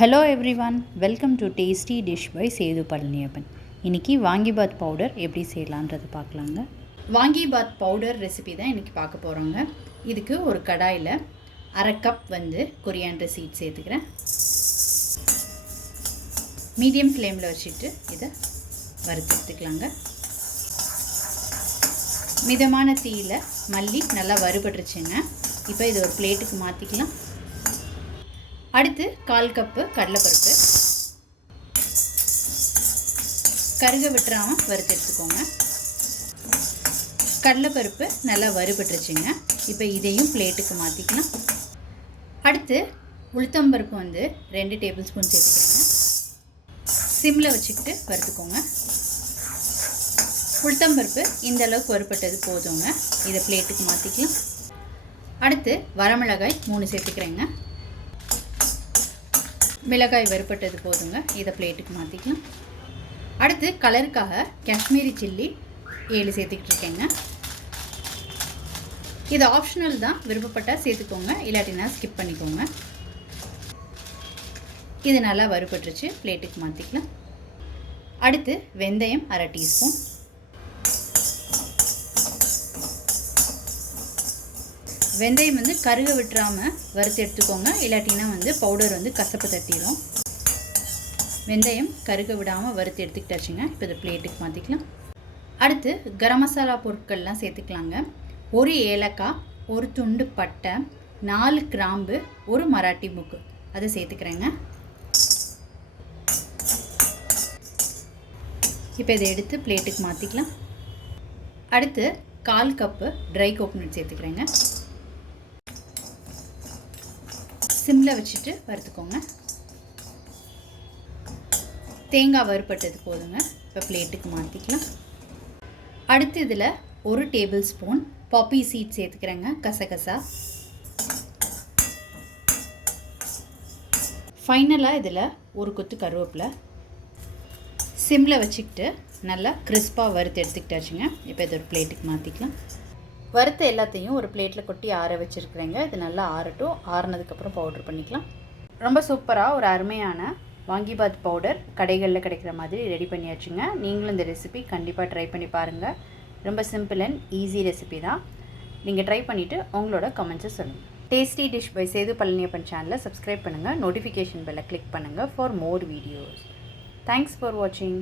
Hello everyone, welcome to tasty dish by Sethu Palaniappan. இன்றைக்கி vangibath powder எப்படி செய்யலான்றது பார்க்கலாங்க. வாங்கிபாத் பவுடர் ரெசிபி தான் இன்றைக்கி பார்க்க போகிறோங்க. இதுக்கு ஒரு கடாயில் 1/2 கப் கொரியாண்டர் சீட் சேர்த்துக்கிறேன். மீடியம் ஃப்ளேமில் வச்சுட்டு இதை வறுத்துக்கலாங்க. மிதமான தீயில் மல்லி நல்லா வறுபட்டுருச்சுங்க. இப்போ இது ஒரு பிளேட்டுக்கு மாற்றிக்கலாம். அடுத்து 1/4 கப்பு கடலைப்பருப்பு கருக விட்டுறாமல் வறுத்து எடுத்துக்கோங்க. கடலைப்பருப்பு நல்லா வறுபட்டுருச்சுங்க. இப்போ இதையும் பிளேட்டுக்கு மாற்றிக்கலாம். அடுத்து உளுத்தம்பருப்பு 2 டேபிள் ஸ்பூன் சேர்த்துக்கிறேங்க. சிம்மில் வச்சுக்கிட்டு வறுத்துக்கோங்க. உளுத்தம்பருப்பு இந்த அளவுக்கு வறுபட்டது போதுங்க. இதை பிளேட்டுக்கு மாற்றிக்கலாம். அடுத்து வரமிளகாய் 3 சேர்த்துக்கிறேங்க. மிளகாய் வறுபட்டது போதுங்க. இதை பிளேட்டுக்கு மாற்றிக்கலாம். அடுத்து கலருக்காக காஷ்மீரி சில்லி 7 சேர்த்துக்கிட்டு இருக்கேங்க. இது ஆப்ஷனல் தான், விருப்பப்பட்டால் சேர்த்துக்கோங்க, இல்லாட்டினா ஸ்கிப் பண்ணிக்கோங்க. இது நல்லா வறுபட்டுருச்சு, பிளேட்டுக்கு மாற்றிக்கலாம். அடுத்து வெந்தயம் 1/2 டீஸ்பூன், வெந்தயம் கருக விட்டுறாமல் வறுத்து எடுத்துக்கோங்க, இல்லாட்டினா பவுடர் கசப்பு தட்டிடும். வெந்தயம் கருக விடாமல் வறுத்து எடுத்துக்கிட்டாச்சுங்க. இப்போ இதை பிளேட்டுக்கு மாற்றிக்கலாம். அடுத்து கரம் மசாலா பொருட்கள்லாம் சேர்த்துக்கலாங்க. 1 ஏலக்காய், 1 துண்டு பட்டை, 4 கிராம்பு, 1 மராட்டி முக்கு அதை சேர்த்துக்கிறேங்க. இப்போ இதை எடுத்து பிளேட்டுக்கு மாற்றிக்கலாம். அடுத்து 1/4 கப்பு ட்ரை கோகோனட் சேர்த்துக்கிறேங்க. சிம்மில் வச்சுட்டு வறுத்துக்கோங்க. தேங்காய் வறுபட்டது போதுங்க. இப்போ பிளேட்டுக்கு மாற்றிக்கலாம். அடுத்து இதில் 1 டேபிள் ஸ்பூன் பாப்பி சீட் சேர்த்துக்கிறேங்க, கசகசா. ஃபைனலாக இதில் 1 கொத்து கருவேப்பிலை. சிம்மில் வச்சுக்கிட்டு நல்லா கிறிஸ்பாக வறுத்து எடுத்துக்கிட்டாச்சுங்க. இப்போ இது ஒரு பிளேட்டுக்கு மாற்றிக்கலாம். வறுத்த எல்லாத்தையும் ஒரு பிளேட்டில் கொட்டி ஆற வச்சுருக்குறேங்க. இது நல்லா ஆறட்டும். ஆறினதுக்கப்புறம் பவுட்ரு பண்ணிக்கலாம். ரொம்ப சூப்பராக ஒரு அருமையான வாங்கிபாத் பவுடர் கடைகளில் கிடைக்கிற மாதிரி ரெடி பண்ணியாச்சுங்க. நீங்களும் இந்த ரெசிபி கண்டிப்பாக ட்ரை பண்ணி பாருங்கள். ரொம்ப சிம்பிள் அண்ட் ஈஸி ரெசிபி தான். நீங்கள் ட்ரை பண்ணிவிட்டு உங்களோட கமெண்ட்ஸை சொல்லுங்கள். Tasty dish by Sethu Palaniappan சேனலை சப்ஸ்கிரைப் பண்ணுங்கள். நோட்டிஃபிகேஷன் பெல்லை கிளிக் பண்ணுங்கள் for more videos. Thanks for வாட்சிங்.